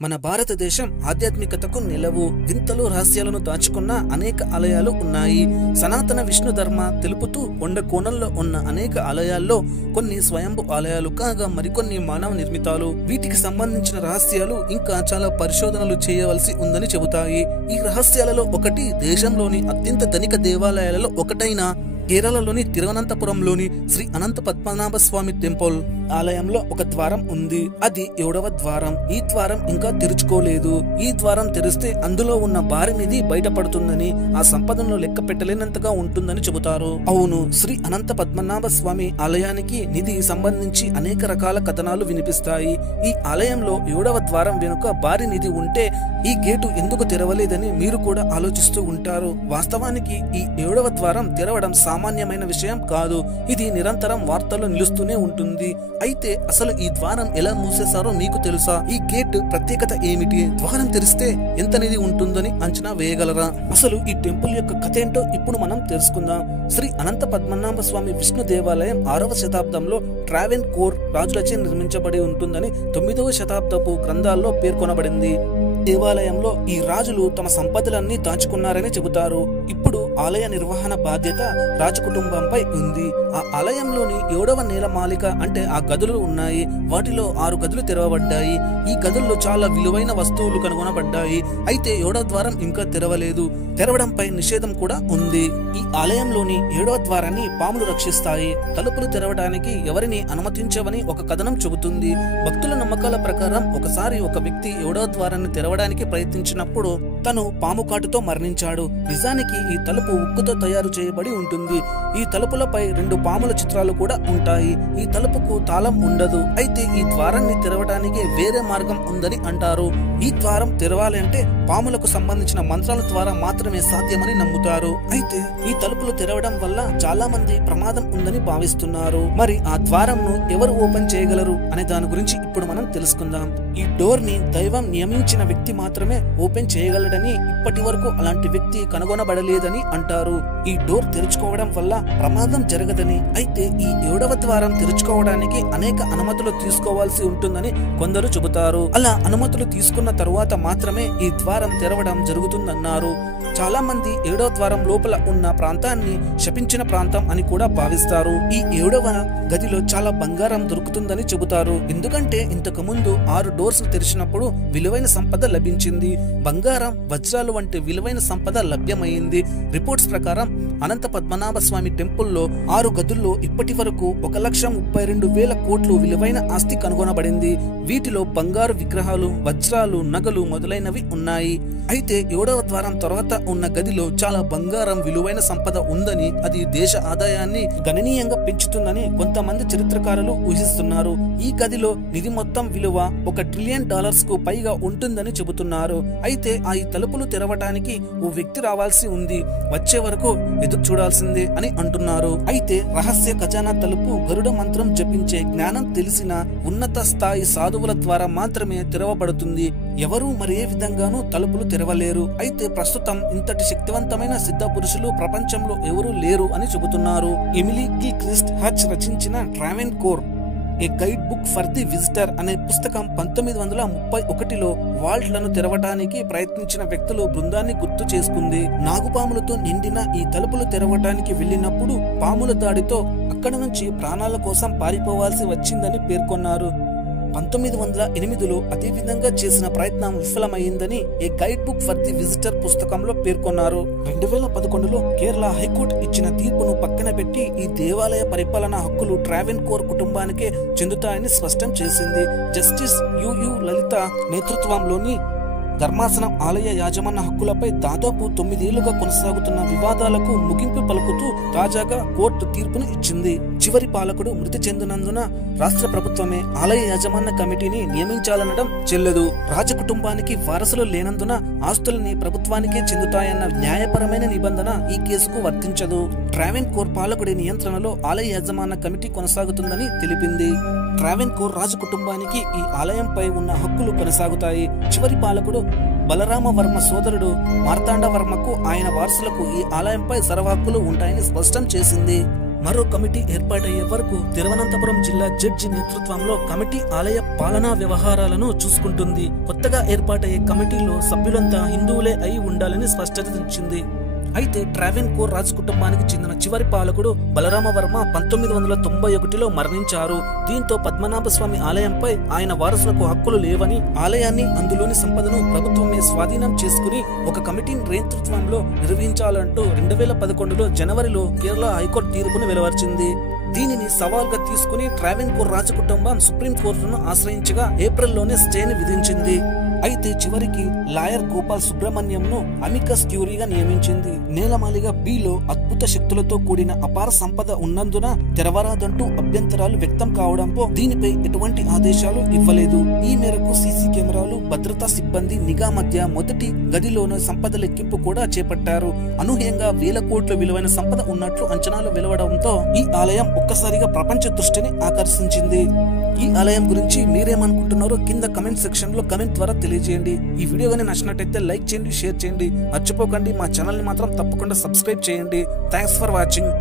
మన భారతదేశం ఆధ్యాత్మికతకు నిలవు. వింతలు రహస్యాలను దాచుకున్న అనేక ఆలయాలు ఉన్నాయి. సనాతన విష్ణు ధర్మ తెలుపుతూ కొండ కోణంలో ఉన్న అనేక ఆలయాల్లో కొన్ని స్వయంభు ఆలయాలు కాగా మరికొన్ని మానవ నిర్మితాలు. వీటికి సంబంధించిన రహస్యాలు ఇంకా చాలా పరిశోధనలు చేయవలసి ఉందని చెబుతాయి. ఈ రహస్యాలలో ఒకటి దేశంలోని అత్యంత ధనిక దేవాలయాలలో ఒకటైన కేరళలోని తిరువనంతపురంలోని శ్రీ అనంత పద్మనాభ స్వామి టెంపుల్ ఆలయంలో ఒక ద్వారం ఉంది. అది 7వ ద్వారం. ఈ ద్వారం ఇంకా తెరుచుకోలేదు. ఈ ద్వారం తెరిస్తే అందులో ఉన్న భారీ నిధి బయటపడుతుందని, ఆ సంపదను లెక్క పెట్టలేనంతగా ఉంటుందని చెబుతారు. అవును, శ్రీ అనంత పద్మనాభ స్వామి ఆలయానికి నిధి సంబంధించి అనేక రకాల కథనాలు వినిపిస్తాయి. ఈ ఆలయంలో 7వ ద్వారం వెనుక భారీ నిధి ఉంటే ఈ గేటు ఎందుకు తెరవలేదని మీరు కూడా ఆలోచిస్తూ ఉంటారు. వాస్తవానికి ఈ 7వ ద్వారం తెరవడం సామాన్యమైన విషయం కాదు. ఇది నిరంతరం వార్తల్లో నిలుస్తూనే ఉంటుంది. అయితే అసలు ఈ ద్వారం ఎలా మూసేశారో మీకు తెలుసా? ఈ గేట్ ప్రత్యేకత ఏమిటి? ద్వారం తెరిస్తే ఎంత నిధి ఉంటుందని అంచనా వేయగలరా? అసలు ఈ టెంపుల్ యొక్క కథ ఏంటో ఇప్పుడు మనం తెలుసుకుందాం. శ్రీ అనంత పద్మనాభ స్వామి విష్ణు దేవాలయం 6వ శతాబ్దంలో ట్రావెన్కోర్ రాజులచే నిర్మించబడి ఉంటుందని 9వ శతాబ్దపు గ్రంథాల్లో పేర్కొనబడింది. దేవాలయంలో ఈ రాజులు తమ సంపదలన్నీ దాచుకున్నారని చెబుతారు. ఇప్పుడు ఆలయ నిర్వహణ బాధ్యత రాజకుటుంబంపై ఉంది. ఆ ఆలయంలోని 7వ నేలమాళిక అంటే ఆ గదులు ఉన్నాయి. వాటిలో 6 గదులు తెరవబడ్డాయి. ఈ గదుల్లో చాలా విలువైన వస్తువులు కనుగొనబడ్డాయి. అయితే 7వ ద్వారం ఇంకా తెరవలేదు. తెరవడంపై నిషేధం కూడా ఉంది. ఈ ఆలయంలోని 7వ ద్వారాన్ని పాములు రక్షిస్తాయి. తలుపులు తెరవడానికి ఎవరిని అనుమతించవని ఒక కథనం చెబుతుంది. భక్తుల నమ్మకాల ప్రకారం ఒకసారి ఒక వ్యక్తి 7వ ద్వారాన్ని తెరవడానికి ప్రయత్నించినప్పుడు తను పాము కాటుతో మరణించాడు. నిజానికి ఈ తలుపు ఉక్కుతో తయారు చేయబడి ఉంటుంది. ఈ తలుపులపై 2 పాముల చిత్రాలు కూడా ఉంటాయి. ఈ తలుపుకు తాళం ఉండదు. అయితే ఈ ద్వారాన్ని తెరవడానికి వేరే మార్గం ఉందని అంటారు. ఈ ద్వారం తెరవాలంటే పాములకు సంబంధించిన మంత్రాల ద్వారా మాత్రమే సాధ్యమని నమ్ముతారు. అయితే ఈ తలుపులు తెరవడం వల్ల చాలా మంది ప్రమాదం ఉందని భావిస్తున్నారు. మరి ఆ ద్వారంను ఎవరు ఓపెన్ చేయగలరు అనే దాని గురించి ఇప్పుడు మనం తెలుసుకుందాం. ఈ డోర్ ని దైవం నియమించిన వ్యక్తి మాత్రమే ఓపెన్ చేయగలడని, ఇప్పటి వరకు అలాంటి వ్యక్తి కనుగొనబడలేదని అంటారు. ఈ డోర్ తెరుచుకోవడం వల్ల ప్రమాదం జరగదని, అయితే ఈ 7వ ద్వారం తెరుచుకోవడానికి అనేక అనుమతులు తీసుకోవాల్సి ఉంటుందని కొందరు చెబుతారు. అలా అనుమతులు తీసుకున్న తరువాత మాత్రమే ఈ ద్వారం తెరవడం జరుగుతుందన్నారు. చాలా మంది 7వ ద్వారం లోపల ఉన్న ప్రాంతాన్ని శపించిన ప్రాంతం అని కూడా భావిస్తారు. ఈ 7వ గదిలో చాలా బంగారం దొరుకుతుందని చెబుతారు. ఎందుకంటే ఇంతకు ముందు 6 డోర్స్ తెరిచినప్పుడు విలువైన సంపద లభించింది. బంగారం, వజ్రాలు వంటి విలువైన సంపద లభ్యమైంది. రిపోర్ట్స్ ప్రకారం అనంత పద్మనాభ స్వామి టెంపుల్లో 6 గదుల్లో ఇప్పటి వరకు 1,32,000 కోట్లు విలువైన ఆస్తి కనుగొనబడింది. వీటిలో బంగారు విగ్రహాలు, వజ్రాలు, నగలు మొదలైనవి ఉన్నాయి. అయితే 7వ ద్వారం తర్వాత ఉన్న గదిలో చాలా బంగారం, విలువైన సంపద ఉందని, అది దేశ ఆదాయాన్ని గణనీయంగా పెంచుతుందని కొంతమంది చరిత్రకారులు ఊహిస్తున్నారు. ఈ గదిలో నిధి మొత్తం విలువ $1 ట్రిలియన్ కు పైగా ఉంటుందని చెబుతున్నారు. అయితే ఈ తలుపులు తెరవటానికి ఓ వ్యక్తి రావాల్సి ఉంది. వచ్చే వరకు ఎదురు చూడాల్సిందే అని అంటున్నారు. అయితే రహస్య ఖజానా తలుపు గరుడ మంత్రం జపించే జ్ఞానం తెలిసిన ఉన్నత స్థాయి సాధువుల ద్వారా మాత్రమే తెరవబడుతుంది. ఎవరూ మరే విధంగానూ తలుపులు తెరవలేరు. అయితే ప్రస్తుతం ఇంతటి శక్తివంతమైన సిద్ధ పురుషులు ప్రపంచంలో ఎవరూ లేరు అని చెబుతున్నారు. ఎమిలీ గిల్క్రిస్ట్ హచ్ రచించిన ట్రావెన్కోర్ ఏ guide book for the visitor అనే పుస్తకం 1931లో వాల్ట్లను తెరవడానికి ప్రయత్నించిన వ్యక్తులు బృందాన్ని గుర్తు చేసుకుంది. నాగుపాములతో నిండిన ఈ తలుపులు తెరవడానికి వెళ్లినప్పుడు పాముల దాడితో అక్కడి నుంచి ప్రాణాల కోసం పారిపోవాల్సి వచ్చిందని పేర్కొన్నారు. 1908లో అదే విధంగా చేసిన ప్రయత్నం విఫలమైందని ఏ guide book for the visitor పుస్తకంలో పేర్కొన్నారు. 2011లో కేరళ హైకోర్టు ఇచ్చిన తీర్పును పక్కన పెట్టి ఈ దేవాలయ పరిపాలనా హక్కులు ట్రావెన్కోర్ కుటుంబానికే చెందుతాయని స్పష్టం చేసింది. జస్టిస్ యుయు లలిత నేతృత్వంలోని ధర్మాసనం ఆలయ యాజమాన్య హక్కులపై దాదాపు 9 ఏళ్లుగా కొనసాగుతున్న వివాదాలకు ముగింపు పలుకుతూ తాజాగా కోర్టు తీర్పును ఇచ్చింది. చివరి పాలకుడు మృతి చెందినందున రాష్ట్ర ప్రభుత్వమే ఆలయ యాజమాన్య కమిటీని నియమించాలనడం చెల్లదు. రాజకుటుంబానికి వారసులు లేనందున ఆస్తులని ప్రభుత్వానికే చెందుతాయన్న న్యాయపరమైన నిబంధన ఈ కేసుకు వర్తించదు. ట్రావెన్కోర్ పాలకుడి నియంత్రణలో ఆలయ యాజమాన్య కమిటీ కొనసాగుతుందని తెలిపింది. ట్రావెన్కోర్ రాజు కుటుంబానికి ఈ ఆలయంపై ఉన్న హక్కులు కొనసాగుతాయి. చివరి పాలకుడు బలరామవర్మ సోదరుడు మార్తాండవర్మకు, ఆయన వారసులకు ఈ ఆలయంపై సర్వహక్కులు ఉంటాయని స్పష్టం చేసింది. మరో కమిటీ ఏర్పాటయ్యే వరకు తిరువనంతపురం జిల్లా జడ్జి నేతృత్వంలో కమిటీ ఆలయ పాలనా వ్యవహారాలను చూసుకుంటుంది. కొత్తగా ఏర్పాటయ్యే కమిటీలో సభ్యులంతా హిందువులే అయి ఉండాలని స్పష్టతనిచ్చింది. అయితే ట్రావెన్కోర్ రాజ్ కుటుంబానికి చెందిన చివరి పాలకుడు బలరామవర్మ 1991లో మరణించారు. దీంతో పద్మనాభస్వామి ఆలయంపై ఆయన వారసులకు హక్కులు లేవని, ఆలయాన్ని అందులోని సంపదను ప్రభుత్వమే స్వాధీనం చేసుకుని ఒక కమిటీని నేతృత్వంలో నిర్వహించాలంటూ 2011లో జనవరిలో కేరళ హైకోర్టు తీర్పును వెలువరించింది. దీనిని సవాల్గా తీసుకుని ట్రావెన్కోర్ రాజ కుటుంబం సుప్రీంకోర్టును ఆశ్రయించగా ఏప్రిల్లోనే స్టేని విధించింది. అయితే చివరికి లాయర్ గోపాల్ సుబ్రహ్మణ్యంను అమికస్ క్యూరీగా నియమించింది. నేలమాలిగా బిలో అద్భుత శక్తులతో కూడిన అపార సంపద ఉన్నందున తెరవరాదంటూ అభ్యంతరాలు వ్యక్తం కావడంతో దీనిపై ఎటువంటి ఆదేశాలు ఇవ్వలేదు. ఈ మేరకు సీసీ కెమెరాలు, భద్రతా సిబ్బంది నిఘా మధ్య మొదటి గదిలోని సంపద లెక్కింపు కూడా చేపట్టారు. అనూహ్యంగా 1000 కోట్ల విలువైన సంపద ఉన్నట్లు అంచనాలు వెలువడంతో ఈ ఆలయం ఒక్కసారిగా ప్రపంచ దృష్టిని ఆకర్షించింది. ఈ ఆలయం గురించి మీరేమనుకుంటున్నారో కింద కమెంట్ సెక్షన్ లో కమెంట్ ద్వారా తెలియజేయండి. ఈ వీడియో గానీ నచ్చినట్టయితే లైక్ చేయండి, షేర్ చేయండి. మర్చిపోకండి మా ఛానల్ ని మాత్రం తప్పకుండా సబ్స్క్రైబ్ చేయండి. Thanks for watching.